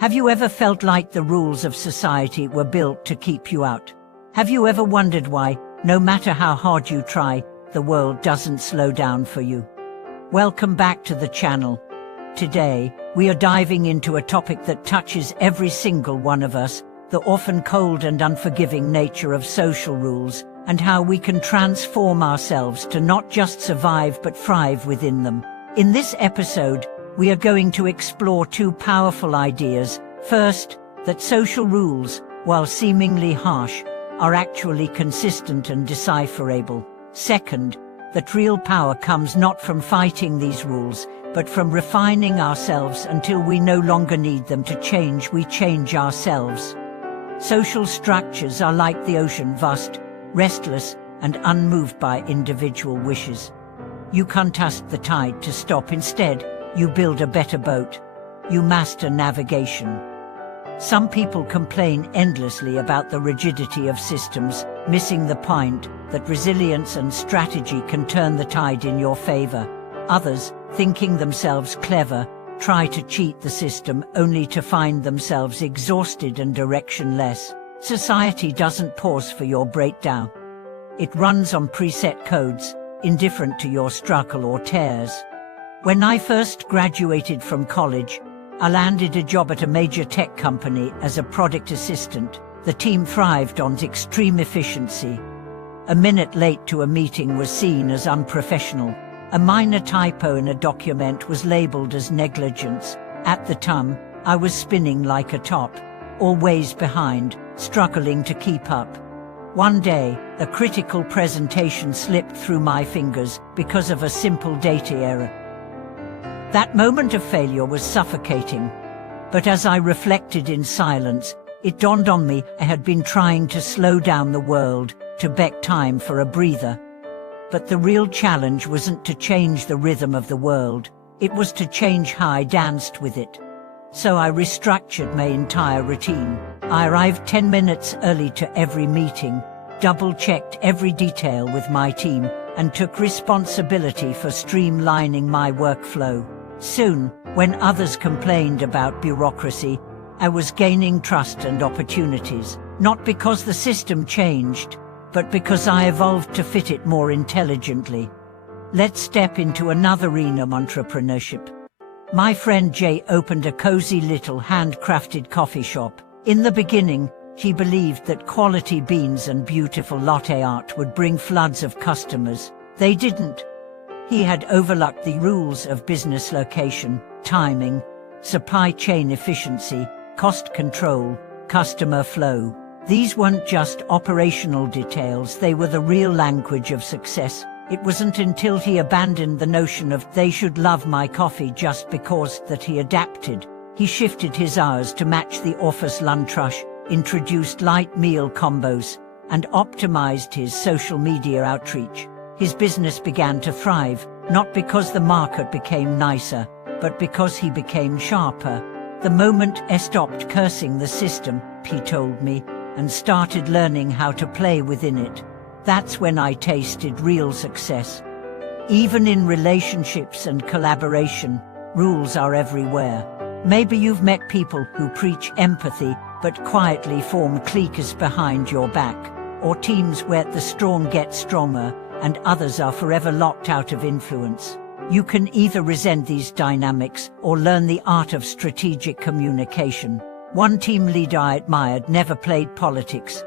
Have you ever felt like the rules of society were built to keep you out? Have you ever wondered why, no matter how hard you try, the world doesn't slow down for you? Welcome back to the channel. Today, we are diving into a topic that touches every single one of us, the often cold and unforgiving nature of social rules, and how we can transform ourselves to not just survive but thrive within them. In this episode, we are going to explore two powerful ideas. First, that social rules, while seemingly harsh, are actually consistent and decipherable. Second, that real power comes not from fighting these rules, but from refining ourselves until we no longer need them to change, we change ourselves. Social structures are like the ocean, vast, restless, and unmoved by individual wishes. You can't ask the tide to stop. Instead, you build a better boat. You master navigation. Some people complain endlessly about the rigidity of systems, missing the point that resilience and strategy can turn the tide in your favor. Others, thinking themselves clever, try to cheat the system only to find themselves exhausted and directionless. Society doesn't pause for your breakdown. It runs on preset codes, indifferent to your struggle or tears. When I first graduated from college, I landed a job at a major tech company as a product assistant. The team thrived on extreme efficiency. A minute late to a meeting was seen as unprofessional. A minor typo in a document was labeled as negligence. At the time, I was spinning like a top, always behind, struggling to keep up. One day, a critical presentation slipped through my fingers because of a simple data error. That moment of failure was suffocating, but as I reflected in silence, it dawned on me I had been trying to slow down the world, to beg time for a breather. But the real challenge wasn't to change the rhythm of the world, it was to change how I danced with it. So I restructured my entire routine. I arrived 10 minutes early to every meeting, double-checked every detail with my team, and took responsibility for streamlining my workflow. Soon, when others complained about bureaucracy, I was gaining trust and opportunities, not because the system changed, but because I evolved to fit it more intelligently. Let's step into another arena of entrepreneurship. My friend Jay opened a cozy little handcrafted coffee shop. In the beginning, he believed that quality beans and beautiful latte art would bring floods of customers. They didn't. He had overlooked the rules of business location, timing, supply chain efficiency, cost control, customer flow. These weren't just operational details, they were the real language of success. It wasn't until he abandoned the notion of "they should love my coffee just because" that he adapted. He shifted his hours to match the office lunch rush, introduced light meal combos, and optimized his social media outreach. His business began to thrive, not because the market became nicer, but because he became sharper. The moment I stopped cursing the system, he told me, and started learning how to play within it, that's when I tasted real success. Even in relationships and collaboration, rules are everywhere. Maybe you've met people who preach empathy but quietly form cliques behind your back, or teams where the strong get stronger and others are forever locked out of influence. You can either resent these dynamics or learn the art of strategic communication. One team leader I admired never played politics.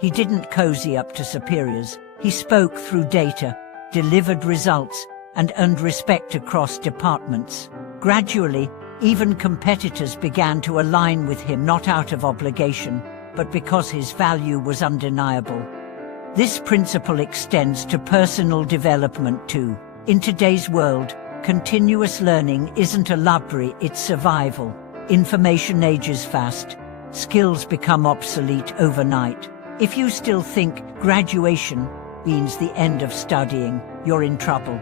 He didn't cozy up to superiors. He spoke through data, delivered results, and earned respect across departments. Gradually, even competitors began to align with him, not out of obligation, but because his value was undeniable. This principle extends to personal development too. In today's world, continuous learning isn't a luxury, it's survival. Information ages fast. Skills become obsolete overnight. If you still think graduation means the end of studying, you're in trouble.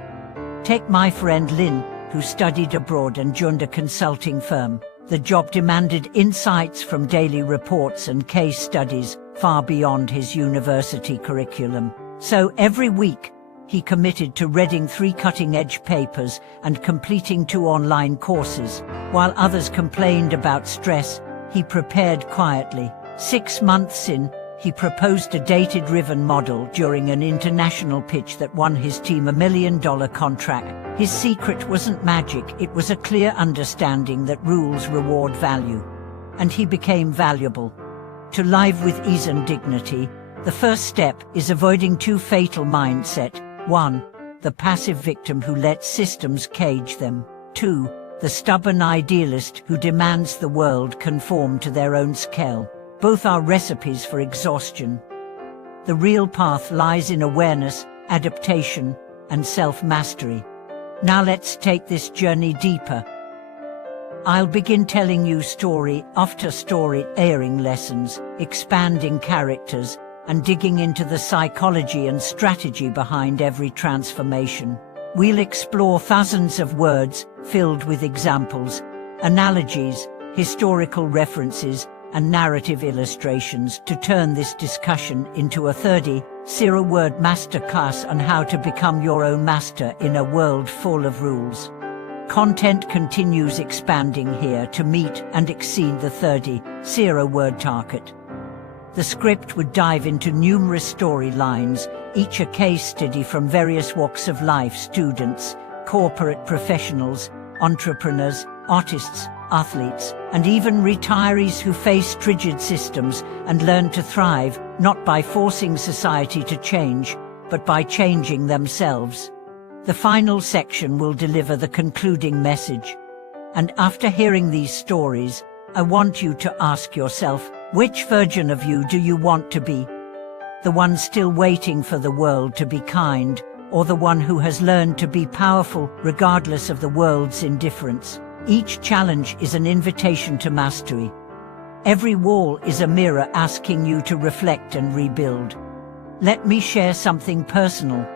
Take my friend Lynn, who studied abroad and joined a consulting firm. The job demanded insights from daily reports and case studies far beyond his university curriculum. So every week, he committed to reading 3 cutting-edge papers and completing 2 online courses. While others complained about stress, he prepared quietly. 6 months in, he proposed a data-driven model during an international pitch that won his team $1 million contract. His secret wasn't magic, it was a clear understanding that rules reward value. And he became valuable. To live with ease and dignity, the first step is avoiding 2 fatal mindset. 1. The passive victim who lets systems cage them. 2. The stubborn idealist who demands the world conform to their own scale. Both are recipes for exhaustion. The real path lies in awareness, adaptation, and self-mastery. Now let's take this journey deeper. I'll begin telling you story after story, airing lessons, expanding characters, and digging into the psychology and strategy behind every transformation. We'll explore thousands of words filled with examples, analogies, historical references, and narrative illustrations to turn this discussion into a 30-0-word masterclass on how to become your own master in a world full of rules. Content continues expanding here to meet and exceed the 30-0-word target. The script would dive into numerous storylines, each a case study from various walks of life: students, corporate professionals, entrepreneurs, artists, athletes, and even retirees who faced rigid systems and learned to thrive, not by forcing society to change, but by changing themselves. The final section will deliver the concluding message. And after hearing these stories, I want you to ask yourself, which version of you do you want to be? The one still waiting for the world to be kind, or the one who has learned to be powerful regardless of the world's indifference? Each challenge is an invitation to mastery. Every wall is a mirror asking you to reflect and rebuild. Let me share something personal.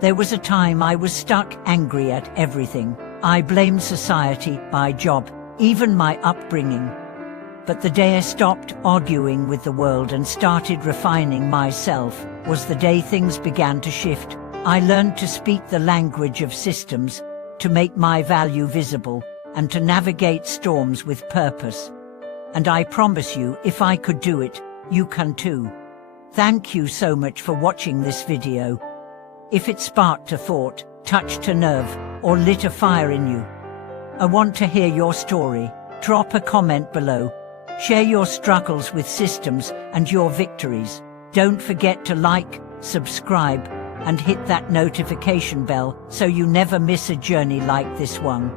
There was a time I was stuck, angry at everything. I blamed society, my job, even my upbringing. But the day I stopped arguing with the world and started refining myself was the day things began to shift. I learned to speak the language of systems, to make my value visible, and to navigate storms with purpose. And I promise you, if I could do it, you can too. Thank you so much for watching this video. If it sparked a thought, touched a nerve, or lit a fire in you, I want to hear your story. Drop a comment below. Share your struggles with systems and your victories. Don't forget to like, subscribe, and hit that notification bell so you never miss a journey like this one.